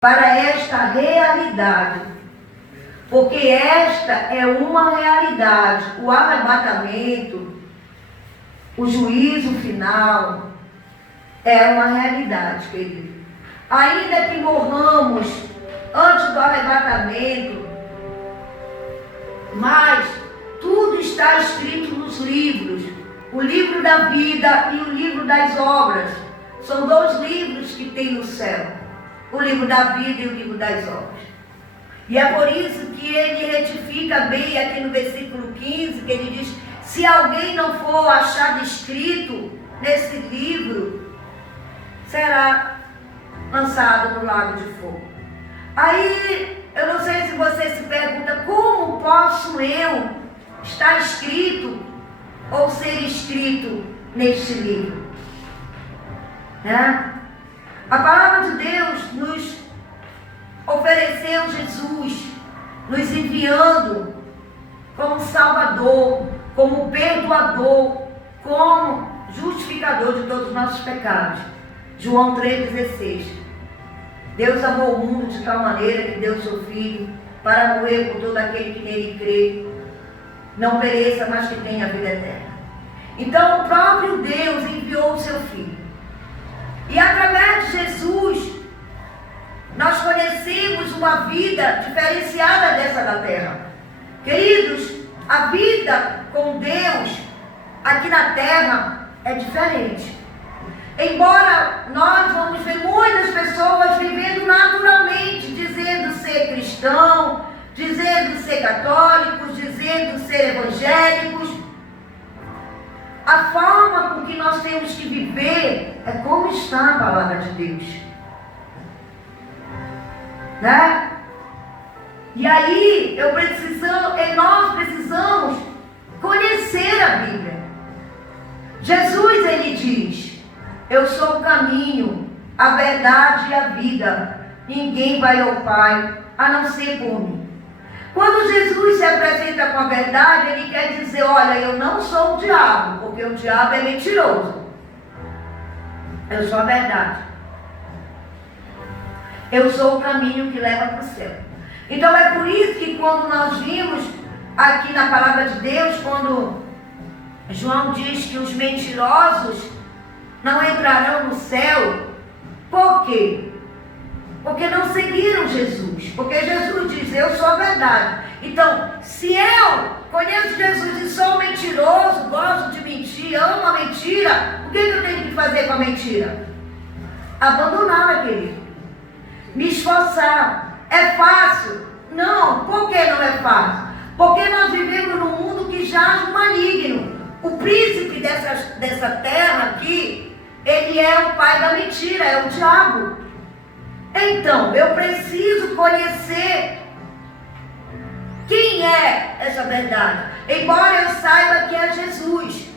para esta realidade, porque esta é uma realidade, o arrebatamento, o juízo final, é uma realidade, querido. Ainda que morramos antes do arrebatamento, mas tudo está escrito nos livros, o livro da vida e o livro das obras, são dois livros que tem no céu, o livro da vida e o livro das obras. E é por isso que ele retifica bem aqui no versículo 15, que ele diz: se alguém não for achado escrito nesse livro, será lançado no lago de fogo. Aí, eu não sei se você se pergunta, como posso eu estar escrito ou ser escrito neste livro? Né? A palavra de Deus nos ofereceu Jesus, nos enviando como Salvador, como perdoador, como justificador de todos os nossos pecados. João 3,16. Deus amou o mundo de tal maneira que deu o seu Filho para morrer por todo aquele que nele crê, não pereça, mas que tenha a vida eterna. Então o próprio Deus enviou o seu Filho. E através de Jesus, nós conhecemos uma vida diferenciada dessa da terra. Queridos, a vida com Deus aqui na terra é diferente. Embora nós vamos ver muitas pessoas vivendo naturalmente, dizendo ser cristão, dizendo ser católicos, dizendo ser evangélicos, a forma com que nós temos que viver é como está a palavra de Deus. Né? E aí nós precisamos conhecer a Bíblia. Jesus, ele diz: eu sou o caminho, a verdade e a vida. Ninguém vai ao Pai a não ser por mim. Quando Jesus se apresenta com a verdade, ele quer dizer: olha, eu não sou o diabo, porque o diabo é mentiroso. Eu sou a verdade. Eu sou o caminho que leva para o céu. Então é por isso que quando nós vimos aqui na palavra de Deus, quando João diz que os mentirosos não entrarão no céu, por quê? Porque não seguiram Jesus. Porque Jesus diz: eu sou a verdade. Então, se eu conheço Jesus e sou mentiroso, gosto de mentir, amo a mentira, o que eu tenho que fazer com a mentira? Abandoná-la, querido. Me esforçar. É fácil? Não. Por que não é fácil? Porque nós vivemos num mundo que jaz no maligno. O príncipe dessa terra aqui, ele é o pai da mentira, é o diabo. Então, eu preciso conhecer quem é essa verdade. Embora eu saiba que é Jesus.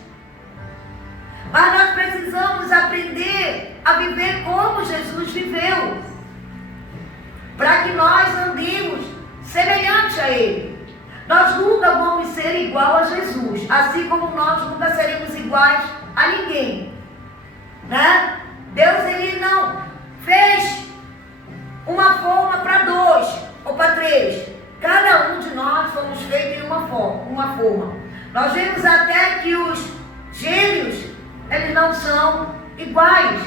Mas nós precisamos aprender a viver como Jesus viveu, para que nós andemos semelhante a Ele. Nós nunca vamos ser igual a Jesus, assim como nós nunca seremos iguais a ninguém. Né? Deus, ele não fez uma forma para 2 ou para 3. Cada um de nós fomos feitos em uma forma. Nós vemos até que os gêmeos, eles não são iguais.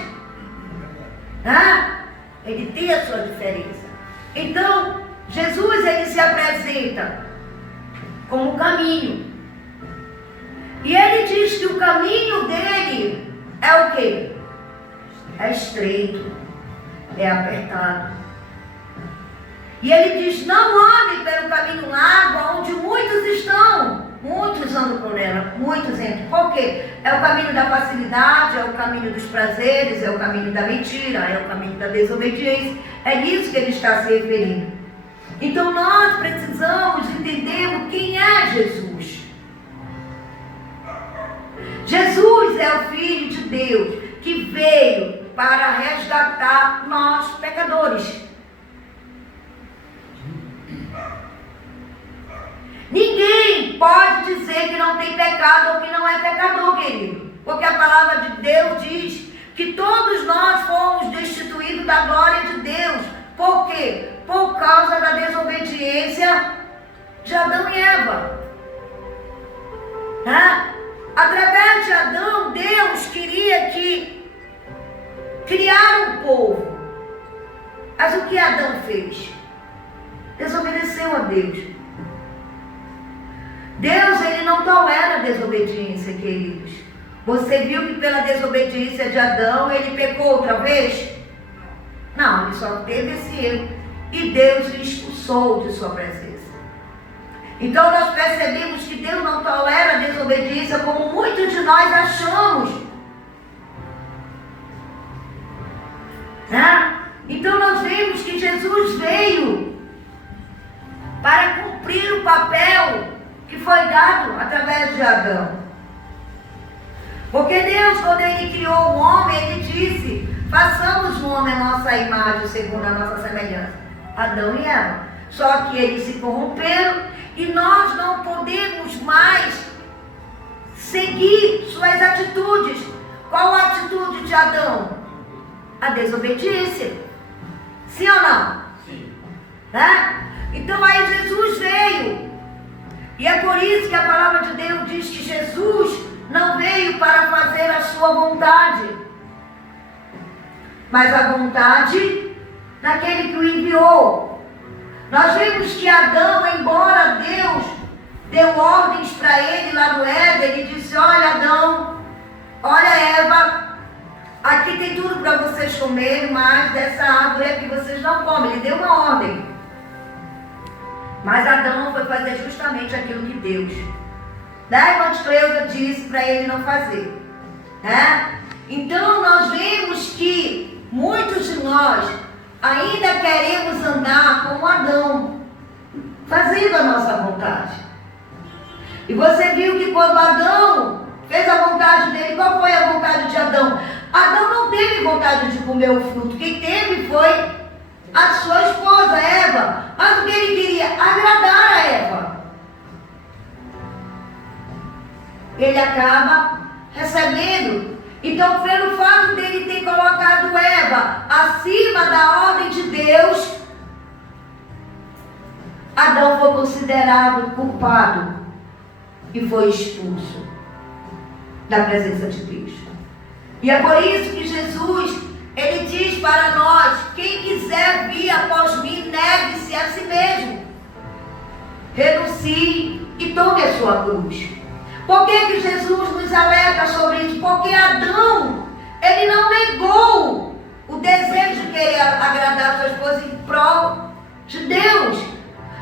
Né? Ele tem a sua diferença. Então, Jesus, ele se apresenta como o caminho. E ele diz que o caminho dele é o quê? É estreito, é apertado. E ele diz: não ande pelo caminho largo, onde muitos estão. Muitos andam por ela, muitos entram. Por quê? É o caminho da facilidade, é o caminho dos prazeres, é o caminho da mentira, é o caminho da desobediência. É nisso que ele está se referindo. Então nós precisamos entender quem é Jesus. Jesus é o Filho de Deus que veio para resgatar nós pecadores. Ninguém pode dizer que não tem pecado ou que não é pecador, querido. Porque a palavra de Deus diz que todos nós fomos destituídos da glória de Deus Por quê? Por causa da desobediência de Adão e Eva. Através de Adão, Deus queria criar um povo. Mas o que Adão fez? Desobedeceu a Deus. Deus, ele não tolera a desobediência, queridos. Você viu que pela desobediência de Adão, ele pecou outra vez? Não, ele só teve esse erro. E Deus o expulsou de sua presença. Então nós percebemos que Deus não tolera a desobediência como muitos de nós achamos. Então nós vemos que Jesus veio para cumprir o papel que foi dado através de Adão. Porque Deus, quando ele criou o homem, ele disse: façamos o homem a nossa imagem, segundo a nossa semelhança. Adão e Eva. Só que eles se corromperam e nós não podemos mais seguir suas atitudes. Qual a atitude de Adão? A desobediência. Sim ou não? Sim. Então aí Jesus veio. E é por isso que a palavra de Deus diz que Jesus não veio para fazer a sua vontade, mas a vontade daquele que o enviou. Nós vemos que Adão, embora Deus deu ordens para ele lá no Éden, ele disse: olha Adão, olha Eva, aqui tem tudo para vocês comerem, mas dessa árvore é que vocês não comem. Ele deu uma ordem. Mas Adão foi fazer justamente aquilo que Deus, da irmã Cleusa, disse para ele não fazer. Então nós vemos que muitos de nós ainda queremos andar como Adão, fazendo a nossa vontade. E você viu que quando Adão fez a vontade dele, qual foi a vontade de Adão? Adão não teve vontade de comer o fruto. Quem teve foi a sua esposa, Eva. Mas o que ele queria? Agradar a Eva. Ele acaba recebendo. Então, pelo fato dele ter colocado Eva acima da ordem de Deus, Adão foi considerado culpado e foi expulso da presença de Deus. E é por isso que Jesus, ele diz para nós: quem quiser vir após mim, negue-se a si mesmo, renuncie e tome a sua cruz. Por que Jesus nos alerta sobre isso? Porque Adão, ele não negou o desejo de querer agradar a sua esposa em prol de Deus.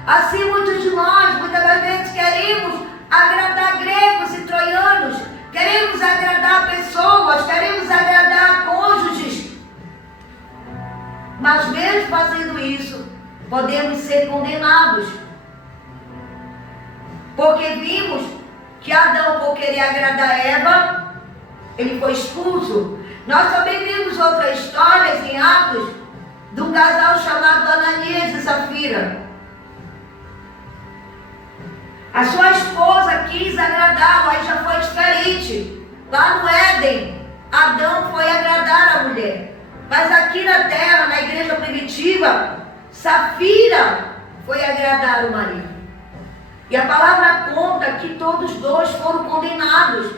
Assim, muitos de nós, muitas das vezes, queremos agradar gregos e troianos, queremos agradar pessoas, queremos agradar cônjuges. Mas mesmo fazendo isso, podemos ser condenados. Porque vimos que Adão, por querer agradar Eva, ele foi expulso. Nós também vimos outras histórias em Atos de um casal chamado Ananias e Safira. A sua esposa quis agradá-lo, aí já foi diferente. Lá no Éden, Adão foi agradar a mulher. Mas aqui na terra, na igreja primitiva, Safira foi agradar o marido. E a palavra conta que todos dois foram condenados.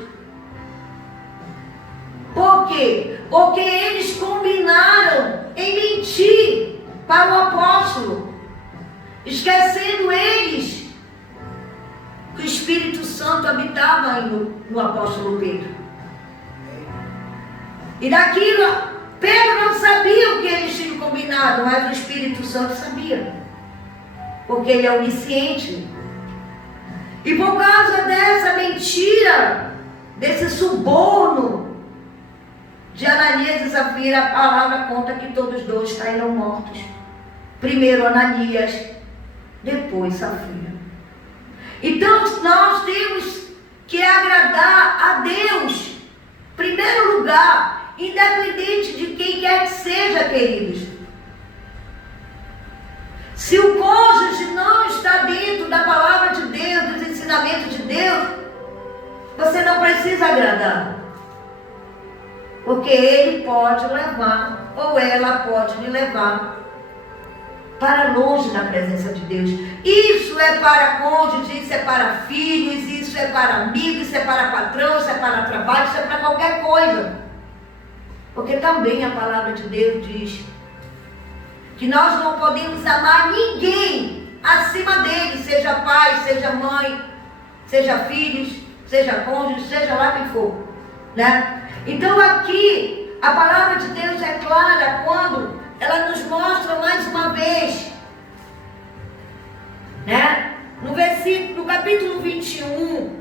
Por quê? Porque eles combinaram em mentir para o apóstolo, esquecendo eles que o Espírito Santo habitava no apóstolo Pedro. E daquilo, Pedro não sabia o que eles tinham combinado, mas o Espírito Santo sabia, porque ele é onisciente. E por causa dessa mentira, desse suborno de Ananias e Safira, a palavra conta que todos dois caíram mortos. Primeiro Ananias, depois Safira. Então nós temos que agradar a Deus, em primeiro lugar, independente de quem quer que seja, queridos. Se o cônjuge não está dentro da palavra de Deus, dos ensinamentos de Deus, você não precisa agradar. Porque ele pode levar, ou ela pode me levar para longe da presença de Deus. Isso é para cônjuge, isso é para filhos, isso é para amigos, isso é para patrão, isso é para trabalho, isso é para qualquer coisa. Porque também a palavra de Deus diz que nós não podemos amar ninguém acima dele, seja pai, seja mãe, seja filhos, seja cônjuge, seja lá quem for, né? Então aqui a palavra de Deus é clara quando ela nos mostra mais uma vez, né? No capítulo 21,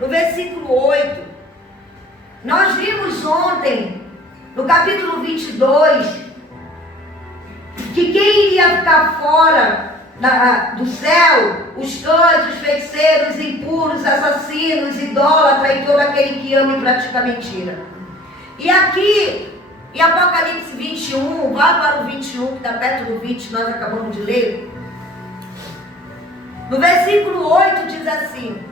no versículo 8, nós vimos ontem, no capítulo 22, que quem iria ficar fora do céu, os cães, os feiticeiros, impuros, assassinos, idólatras e todo aquele que ama e pratica mentira. E aqui, em Apocalipse 21, vá para o 21, que está perto do 20, nós acabamos de ler. No versículo 8 diz assim: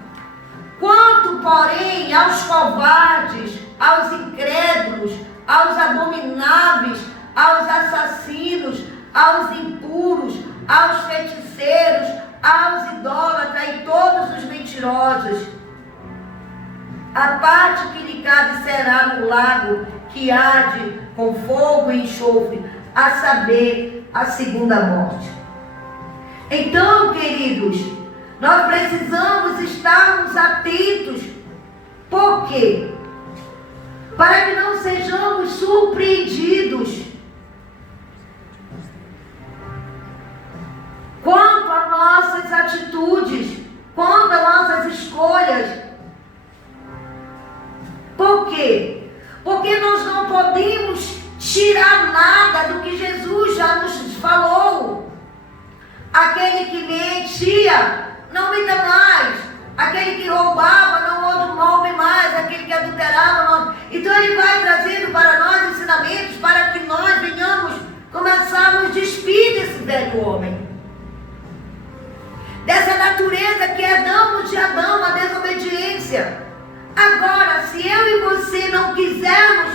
quanto, porém, aos covardes, aos incrédulos, aos abomináveis, aos assassinos, aos impuros, aos feiticeiros, aos idólatras e todos os mentirosos, a parte que lhe cabe será no lago que arde com fogo e enxofre, a saber, a segunda morte. Então, queridos, nós precisamos estarmos atentos. Por quê? Para que não sejamos surpreendidos quanto a nossas atitudes, quanto a nossas escolhas. Por quê? Porque nós não podemos tirar nada do que Jesus já nos falou. Aquele que mentia, não minta mais. Aquele que roubava, não roube mais. Aquele que adulterava, não. Então ele vai trazendo para nós ensinamentos para que nós venhamos começar a nos despir desse velho homem. Dessa natureza que herdamos de Adão, a desobediência. Agora, se eu e você não quisermos,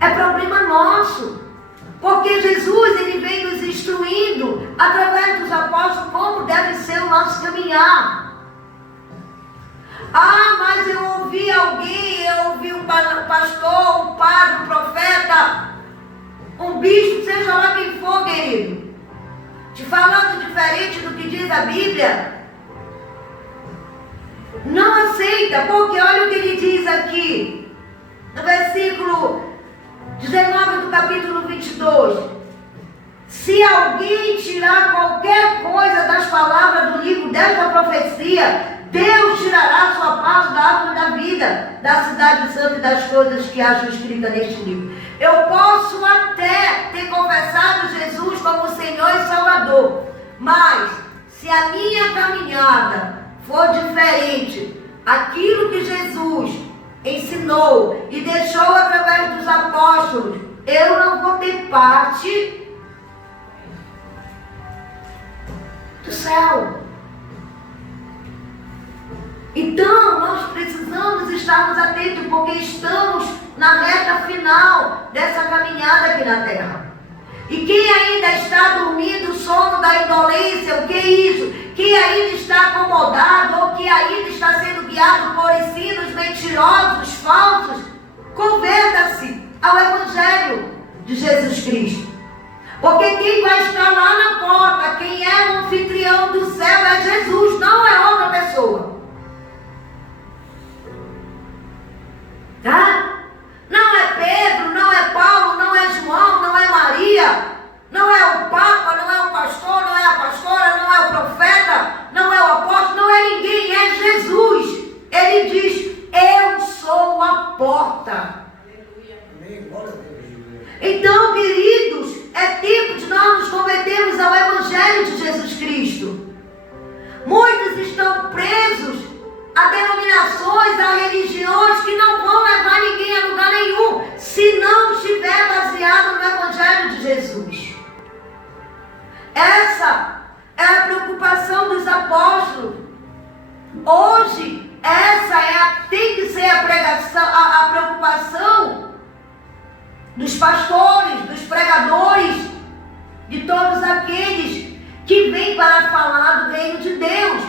é problema nosso. Porque Jesus, ele vem nos instruindo, através dos apóstolos, como deve ser o nosso caminhar. Ah, mas eu ouvi alguém, eu ouvi um pastor, um padre, um profeta, um bispo, seja lá quem for, querido, te falando diferente do que diz a Bíblia. Não aceita, porque olha o que ele diz aqui, no versículo 19 do capítulo 22. Se alguém tirar qualquer coisa das palavras do livro desta profecia, Deus tirará a sua parte da árvore da vida, da cidade santa e das coisas que acham escritas neste livro. Eu posso até ter confessado Jesus como Senhor e Salvador, mas se a minha caminhada for diferente, aquilo que Jesus ensinou e deixou através dos apóstolos, eu não vou ter parte do céu. Então nós precisamos estarmos atentos, porque estamos na reta final dessa caminhada aqui na terra. E quem ainda está dormindo o sono da indolência, o que é isso? Quem ainda está acomodado ou que ainda está sendo guiado por ensinos mentirosos, falsos, converta-se ao Evangelho de Jesus Cristo. Porque quem vai estar lá na porta, quem é o anfitrião do céu é Jesus, não é outra pessoa. Tá? Não é Pedro, não é Paulo, não é João, não é Maria, não é o Papa, não é o pastor, não é a pastora, não é o profeta, não é o apóstolo, não é ninguém, é Jesus. Ele diz: eu sou a porta. Então, queridos, é tempo de nós nos convertermos ao Evangelho de Jesus Cristo. Muitos estão presos a denominações, a religiões que não vão levar ninguém a lugar nenhum, se não estiver baseado no Evangelho de Jesus. Essa é a preocupação dos apóstolos. Hoje, essa tem que ser a pregação, a preocupação dos pastores, dos pregadores, de todos aqueles que vêm para falar do reino de Deus.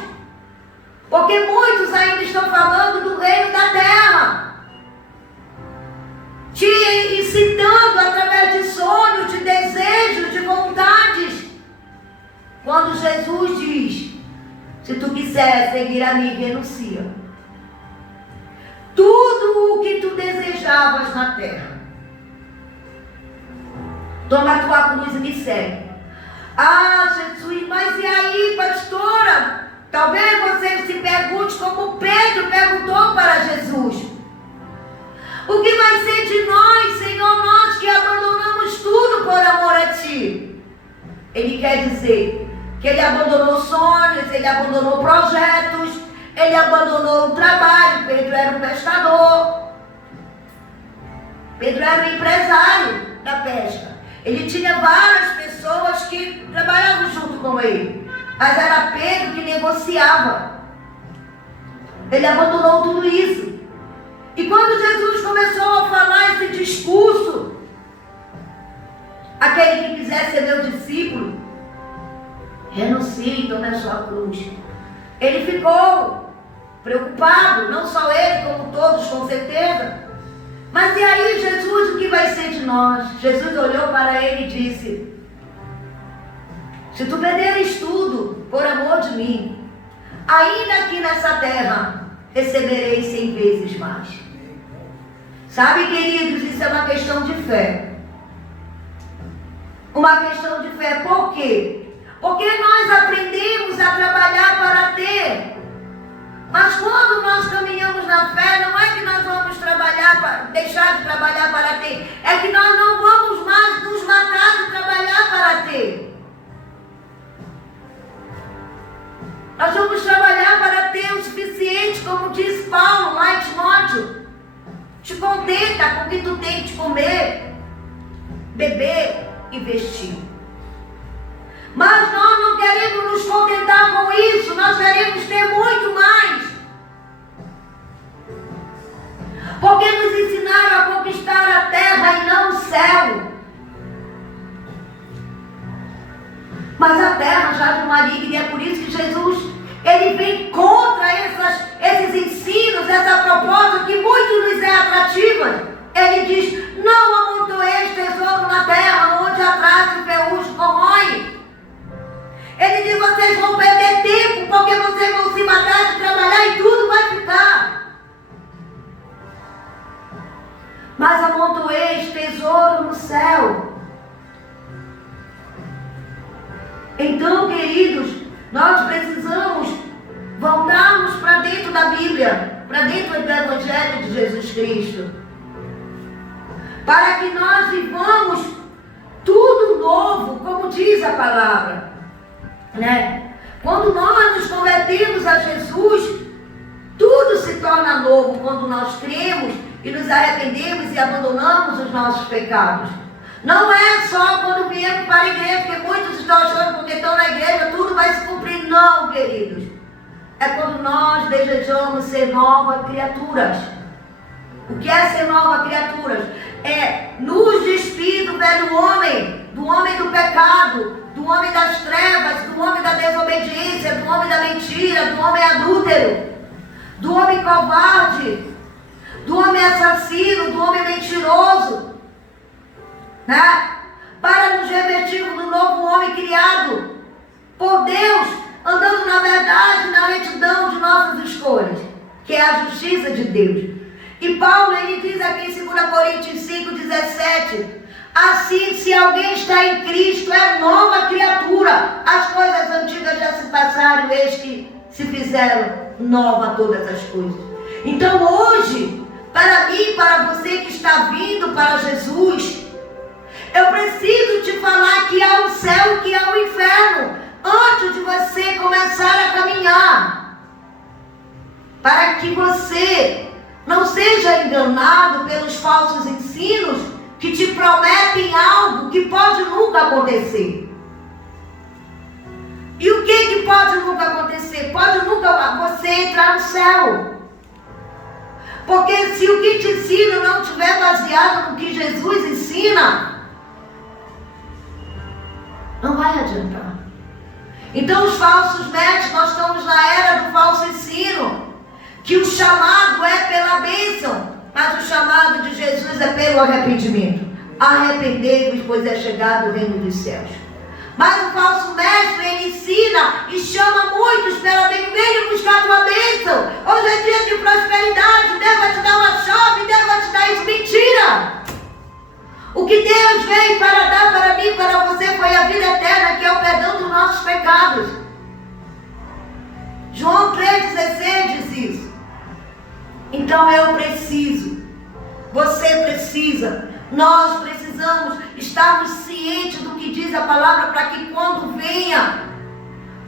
Porque muitos ainda estão falando do reino da terra, te incitando através de sonhos, de desejos, de vontades. Quando Jesus diz: se tu quiser seguir a mim, renuncia. Tudo o que tu desejavas na terra, toma a tua cruz e me segue. Ah, Jesus, mas e aí, pastora? Talvez você se pergunte como Pedro perguntou para Jesus: o que vai ser de nós, Senhor, nós que abandonamos tudo por amor a Ti? Ele quer dizer que ele abandonou sonhos, ele abandonou projetos, ele abandonou o trabalho. Pedro era um pescador, Pedro era um empresário da pesca. Ele tinha várias pessoas que trabalhavam junto com ele, mas era Pedro que negociava. Ele abandonou tudo isso. E quando Jesus começou a falar esse discurso: aquele que quiser ser meu discípulo, renuncie e tome a sua cruz. Ele ficou preocupado, não só ele, como todos, com certeza. Mas e aí, Jesus, o que vai ser de nós? Jesus olhou para ele e disse: se tu perderes tudo por amor de mim, ainda aqui nessa terra recebereis 100 vezes mais. Sabe, queridos, isso é uma questão de fé. Uma questão de fé. Por quê? Porque nós aprendemos a trabalhar para ter. Mas quando nós caminhamos na fé, não é que nós vamos trabalhar para deixar de trabalhar para ter. É que nós não vamos mais nos matar de trabalhar para ter. Nós vamos trabalhar para ter o suficiente, como diz Paulo lá em Timóteo. Te contenta com o que tu tem de comer, beber e vestir. Mas nós não queremos nos contentar com isso, nós queremos ter muito mais. Porque nos ensinaram a conquistar a terra e não o céu. Mas a terra jaz no maligno, e é por isso que Jesus, ele vem contra esses ensinos, essa proposta que muito nos é atrativa. Ele diz: não amontoeis tesouro na terra, onde a traça e o ferrugem corrói. Ele diz: vocês vão perder tempo, porque vocês vão se matar de trabalhar e tudo vai ficar. Mas amontoeis tesouro no céu. Então, queridos, nós precisamos voltarmos para dentro da Bíblia, para dentro do Evangelho de Jesus Cristo, para que nós vivamos tudo novo, como diz a palavra, né? Quando nós nos convertemos a Jesus, tudo se torna novo quando nós cremos e nos arrependemos e abandonamos os nossos pecados. Não é só quando viemos para a igreja, porque muitos estão achando porque estão na igreja, tudo vai se cumprir. Não, queridos. É quando nós desejamos ser novas criaturas. O que é ser novas criaturas? É nos despir do velho homem, do homem do pecado, do homem das trevas, do homem da desobediência, do homem da mentira, do homem adúltero, do homem covarde, do homem assassino, do homem mentiroso, né? Para nos revestirmos do novo homem criado por Deus, andando na verdade, na retidão de nossas escolhas, que é a justiça de Deus. E Paulo, ele diz aqui em 2 Coríntios 5:17, assim, se alguém está em Cristo, é nova criatura, as coisas antigas já se passaram, eis que se fizeram nova todas as coisas. Então hoje, para mim, para você que está vindo para Jesus, eu preciso te falar que há o céu e que há o inferno, antes de você começar a caminhar, para que você não seja enganado pelos falsos ensinos que te prometem algo que pode nunca acontecer. E o que pode nunca acontecer? Pode nunca você entrar no céu. Porque se o que te ensina não estiver baseado no que Jesus ensina, não vai adiantar. Então os falsos mestres, nós estamos na era do falso ensino, que o chamado é pela bênção, mas o chamado de Jesus é pelo arrependimento. Arrependei-vos, pois é chegado o reino dos céus. Mas o falso mestre, ele ensina e chama muitos pela bem, venha buscar a tua bênção. Hoje é dia de prosperidade, Deus vai te dar uma chave, Deus vai te dar isso. Mentira! O que Deus veio para dar para mim, para você, foi a vida eterna, que é o perdão dos nossos pecados. João 3,16 diz isso. Então eu preciso, você precisa, nós precisamos estarmos cientes do que diz a palavra, para que quando venha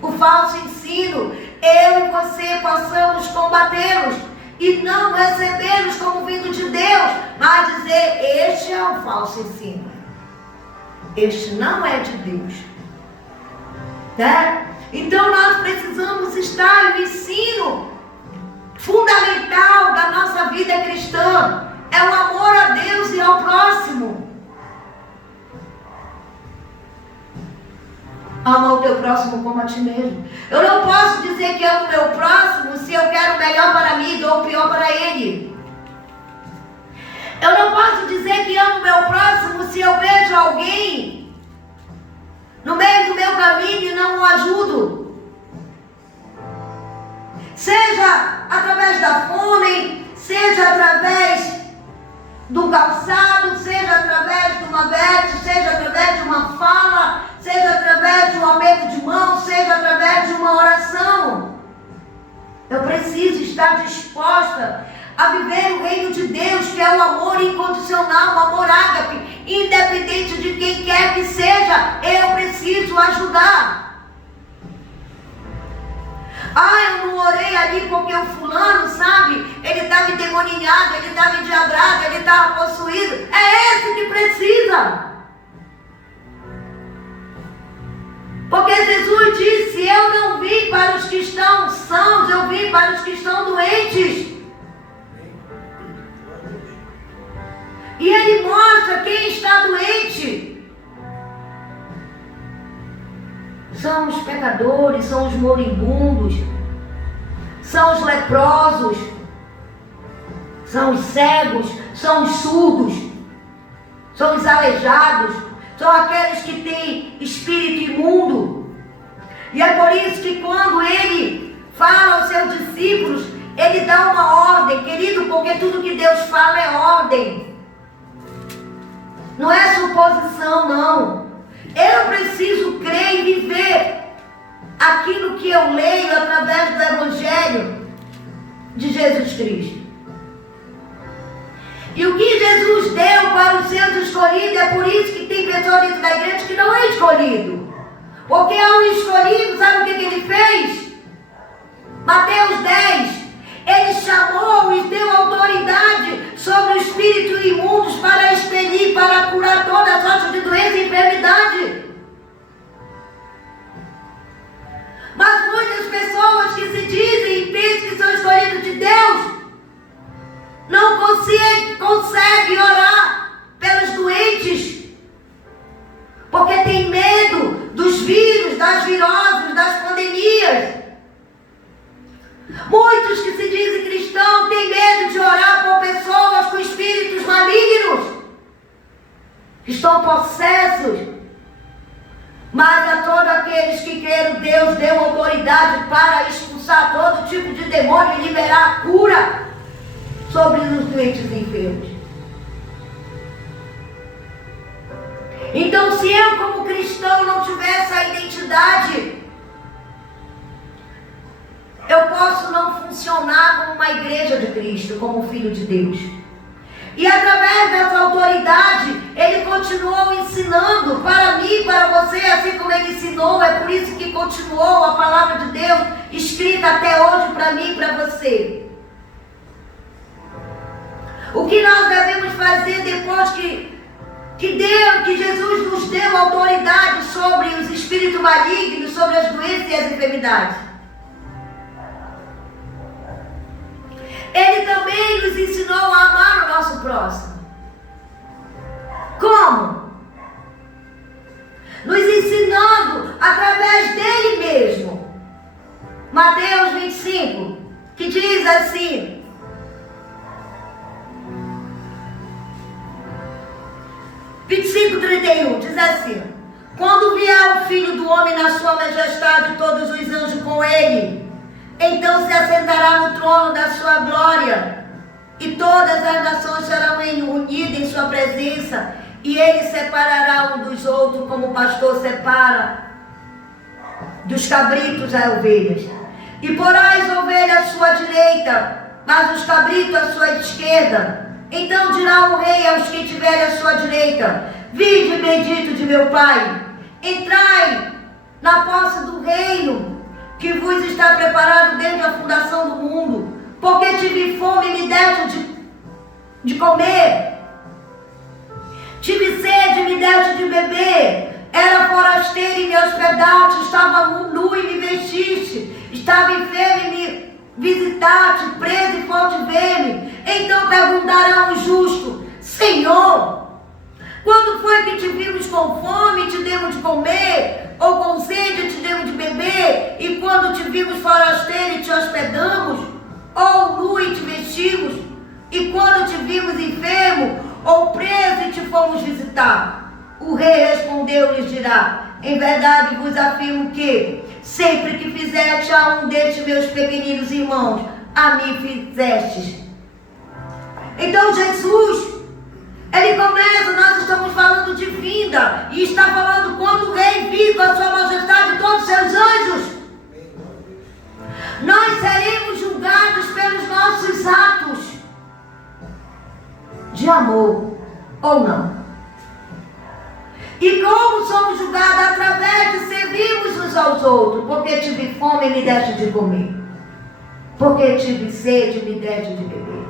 o falso ensino, eu e você possamos combatê-los e não recebê-los como vindo de Deus, mas dizer: este é um falso ensino, este não é de Deus, né? Então nós precisamos estar no ensino fundamental da nossa vida cristã, é o amor a Deus e ao próximo. Ama o teu próximo como a ti mesmo. Eu não posso dizer que amo o meu próximo se eu quero o melhor para mim e dou o pior para ele. Eu não posso dizer que amo o meu próximo se eu vejo alguém no meio do meu caminho e não o ajudo. Seja através da fome, seja através do calçado, seja através de uma veste, seja através de uma fala, seja através de um aperto de mão, seja através de uma oração. Eu preciso estar disposta a viver o reino de Deus, que é o amor incondicional, o amor ágape, independente de quem quer que seja, eu preciso ajudar. Eu não orei ali porque o fulano, sabe, ele estava endemoniado, ele estava endiabrado, ele estava possuído. É esse que precisa. Porque Jesus disse: eu não vim para os que estão sãos, eu vim para os que estão doentes. E ele mostra quem está doente. São os pecadores, são os moribundos, são os leprosos, são os cegos, são os surdos, são os aleijados, são aqueles que têm espírito imundo. E é por isso que quando ele fala aos seus discípulos, ele dá uma ordem, querido, porque tudo que Deus fala é ordem. Não é suposição, não. Eu preciso crer e viver aquilo que eu leio através do Evangelho de Jesus Cristo. E o que Jesus deu para os seus escolhidos, é por isso que tem pessoas dentro da igreja que não é escolhido. Porque ao escolhido, sabe o que ele fez? Mateus 10. Ele chamou e deu autoridade sobre o espírito imundos para expelir, para curar toda sorte de doença e enfermidade. Mas muitas pessoas que se dizem e pensam que são escolhidos de Deus, não conseguem orar pelos doentes, porque tem medo dos vírus, das viroses, das pandemias. Muitos que se dizem cristãos têm medo de orar por pessoas com espíritos malignos, que estão possessos. Mas a todos aqueles que creram, Deus deu autoridade para expulsar todo tipo de demônio e liberar a cura sobre os doentes e enfermos. Então, se eu como cristão não tiver essa identidade, eu posso não funcionar como uma igreja de Cristo, como filho de Deus. E através dessa autoridade, ele continuou ensinando para mim, para você, assim como ele ensinou. É por isso que continuou a palavra de Deus escrita até hoje para mim e para você. O que nós devemos fazer depois que Jesus nos deu autoridade sobre os espíritos malignos, sobre as doenças e as enfermidades? Ele também nos ensinou a amar o nosso próximo. Como? Nos ensinando através dele mesmo. Mateus 25, que diz assim: diz assim: quando vier o Filho do Homem na sua majestade e todos os anjos com ele, então se assentará no trono da sua glória, e todas as nações serão unidas em sua presença, e ele separará um dos outros, como o pastor separa dos cabritos as ovelhas. E porá as ovelhas à sua direita, mas os cabritos à sua esquerda. Então dirá o rei aos que estiverem à sua direita: vinde bendito de meu Pai, entrai na posse do reino que vos está preparado desde a fundação do mundo. Porque tive fome e me deste de comer, tive sede e me deste de beber, era forasteiro e me hospedaste, estava nu e me vestiste, estava enfermo e me visitaste, preso e foste ver-me. Então perguntarão o justo: Senhor, quando foi que te vimos com fome e te demos de comer, ou com sede e te demos de beber? E quando te vimos forasteiro e te hospedamos, ou nu e te vestimos? E quando te vimos enfermo ou preso e te fomos visitar? O rei respondeu-lhes, dirá: em verdade vos afirmo que, sempre que fizeste a um destes meus pequeninos irmãos, a mim fizestes. Então Jesus, ele começa, nós estamos falando de vinda, e está falando quando o rei vir com a sua majestade e todos os seus anjos. Nós seremos julgados pelos nossos atos de amor ou não. E como somos julgados? Através de servirmos uns aos outros. Porque tive fome e me deste de comer, porque tive sede e me deste de beber.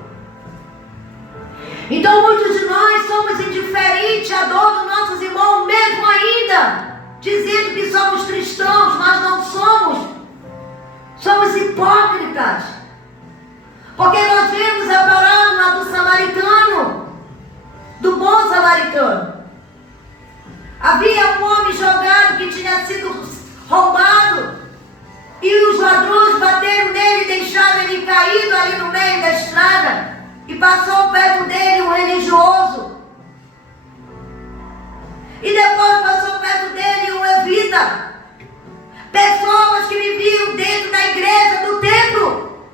Então muitos de nós somos indiferentes à dor dos nossos irmãos, mesmo ainda dizendo que somos cristãos, mas não somos. Somos hipócritas. Porque nós vemos a parábola do samaritano, do bom samaritano. Havia um homem jogado que tinha sido roubado, e os ladrões bateram nele e deixaram ele caído ali no meio da estrada, e passou perto dele um religioso, e depois passou perto dele um levita, pessoas que viviam dentro da igreja, do templo,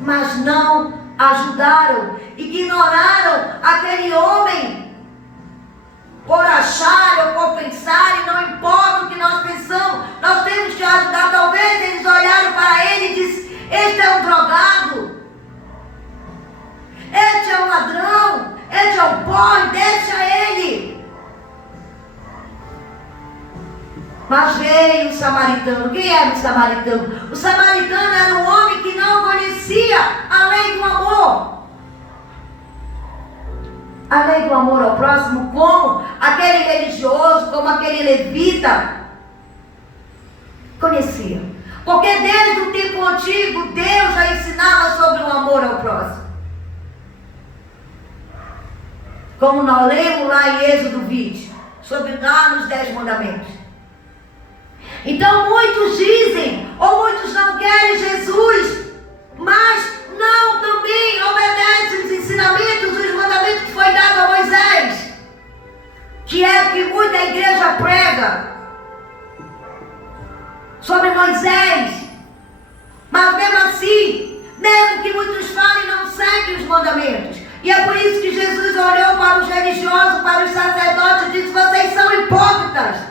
mas não ajudaram, ignoraram aquele homem, por achar ou por pensar, e não importa o que nós pensamos, nós temos que ajudar. Talvez eles olharam para ele e disseram: este é um drogado, este é um ladrão, este é um porre, deixa ele. Mas veio o samaritano. Quem era o samaritano? O samaritano era um homem que não conhecia a lei do amor. A lei do amor ao próximo, como aquele religioso, como aquele levita conhecia. Porque desde o tempo antigo, Deus já ensinava sobre o amor ao próximo. Como nós lemos lá em Êxodo 20, sobre lá nos 10 mandamentos. Então muitos dizem, ou muitos não querem Jesus, mas não também obedecem os ensinamentos, os mandamentos que foi dado a Moisés, que é o que muita igreja prega sobre Moisés. Mas mesmo assim, mesmo que muitos falem, não seguem os mandamentos. E é por isso que Jesus olhou para os religiosos, para os sacerdotes, e disse: vocês são hipócritas.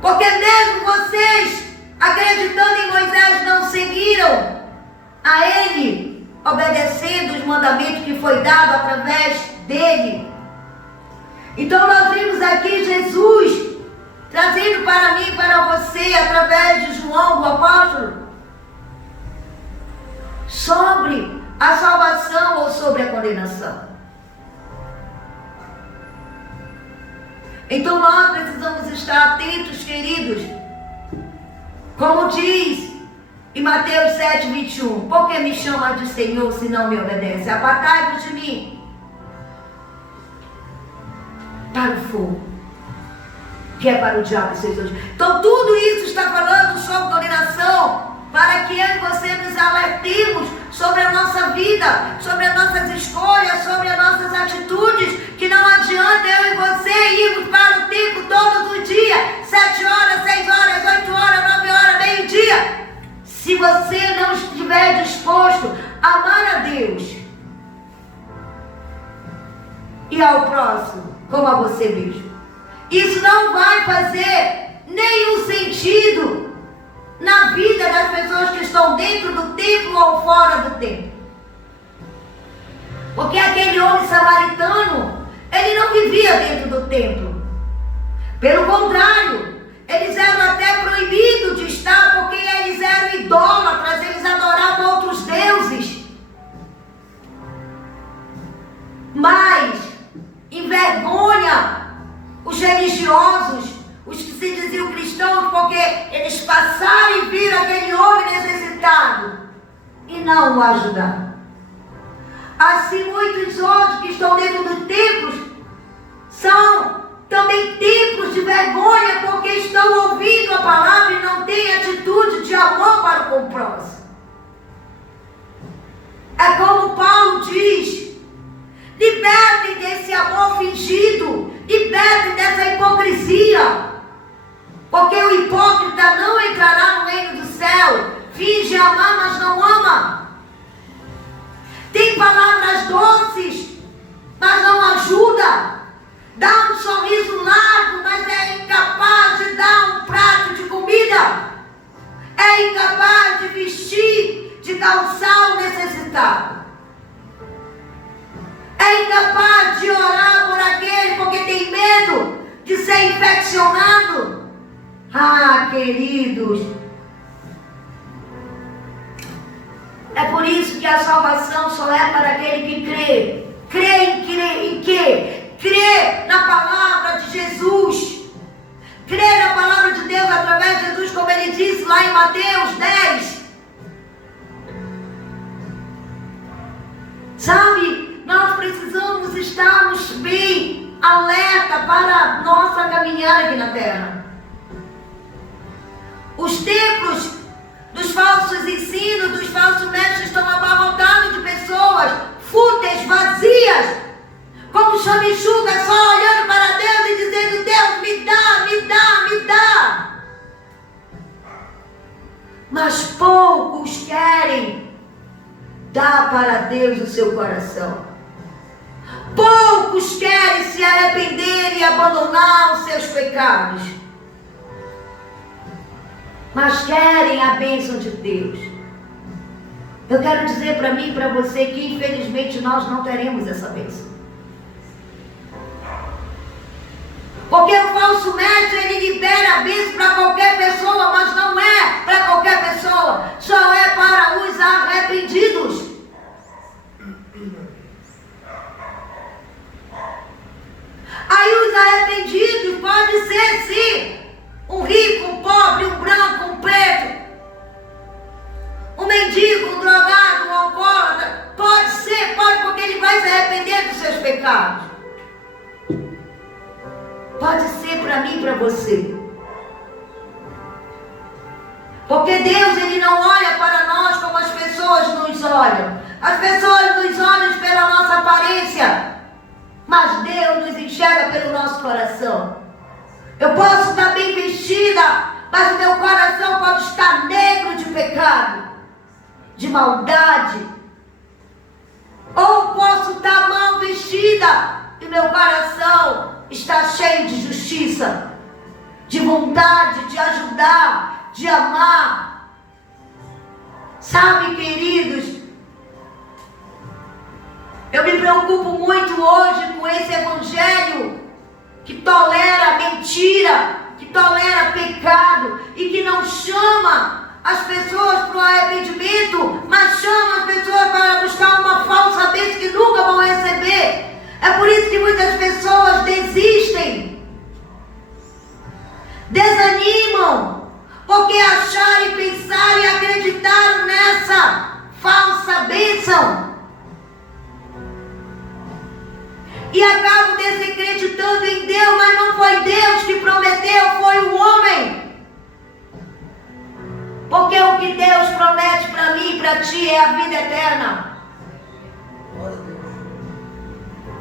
Porque mesmo vocês, acreditando em Moisés, não seguiram a ele, obedecendo os mandamentos que foi dado através dele. Então nós vimos aqui Jesus trazendo para mim e para você, através de João, do apóstolo, sobre a salvação ou sobre a condenação. Então nós precisamos estar atentos, queridos. Como diz Em Mateus 7:21, por que me chamas de Senhor se não me obedece? Apartai-vos de mim para o fogo, que é para o diabo e seus anjos. Então tudo isso está falando sobre condenação, para que eu e você nos alertemos sobre a nossa vida, sobre as nossas escolhas, sobre as nossas atitudes, que não adianta eu e você irmos para o templo todos os dias, 7 horas, 6 horas, 8 horas, 9 horas, meio-dia. Se você não estiver disposto a amar a Deus e ao próximo como a você mesmo, isso não vai fazer nenhum sentido na vida das pessoas que estão dentro do templo ou fora do templo. Porque aquele homem samaritano, ele não vivia dentro do templo. Pelo contrário, eles eram até proibidos de estar, porque eles eram idólatras, eles adoravam outros deuses. Mas envergonha os religiosos, os que se diziam cristãos, porque eles passaram e viram aquele homem necessitado e não o ajudaram. Assim, muitos outros que estão dentro dos templos são também templos de vergonha, porque estão ouvindo a palavra e não têm atitude de amor para com o próximo. É como Paulo diz: libertem desse amor fingido, libertem dessa hipocrisia, porque o hipócrita não entrará no reino do céu. Finge amar, mas não ama. Tem palavras doces, mas não ajuda. Dá um sorriso largo, mas é incapaz de dar um prato de comida. É incapaz de vestir, de calçar o necessitado. É incapaz de orar por aquele porque tem medo de ser infeccionado. Ah, queridos, é por isso que a salvação só é para aquele que crê. Crê em quê? Crê na palavra de Jesus. Crê na palavra de Deus através de Jesus, como ele disse lá em Mateus 10. Sabe, nós precisamos estarmos bem alerta para a nossa caminhada aqui na terra. Os templos dos falsos ensinos, dos falsos mestres estão abarrotados de pessoas fúteis, vazias, como chamichuga, só olhando para Deus e dizendo: Deus, me dá, me dá, me dá. Mas poucos querem dar para Deus o seu coração. Poucos querem se arrepender e abandonar os seus pecados. Mas querem a bênção de Deus. Eu quero dizer para mim e para você que infelizmente nós não teremos essa bênção. Porque o falso mestre, ele libera a bênção para qualquer pessoa, mas não é para qualquer pessoa, só é para os arrependidos. Aí os arrependidos pode ser sim um rico, um pobre, um branco, um preto, um mendigo, um drogado, um alcoólatra. Pode ser, pode, porque ele vai se arrepender dos seus pecados. Pode ser para mim e para você. Porque Deus, ele não olha para nós como as pessoas nos olham. As pessoas nos olham pela nossa aparência, mas Deus nos enxerga pelo nosso coração. Eu posso estar bem vestida, mas o meu coração pode estar negro de pecado, de maldade. Ou posso estar mal vestida e meu coração está cheio de justiça, de vontade de ajudar, de amar. Sabe, queridos, eu me preocupo muito hoje com esse evangelho que tolera mentira, que tolera pecado e que não chama as pessoas para o arrependimento, mas chama as pessoas para buscar uma falsa bênção que nunca vão receber. É por isso que muitas pessoas desistem, desanimam, porque acharam e pensaram e acreditaram para ti é a vida eterna.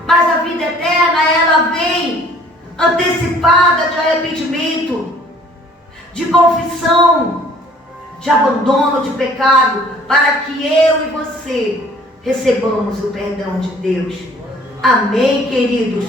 Mas a vida eterna, ela vem antecipada de arrependimento, de confissão, de abandono de pecado, para que eu e você recebamos o perdão de Deus. Amém, queridos?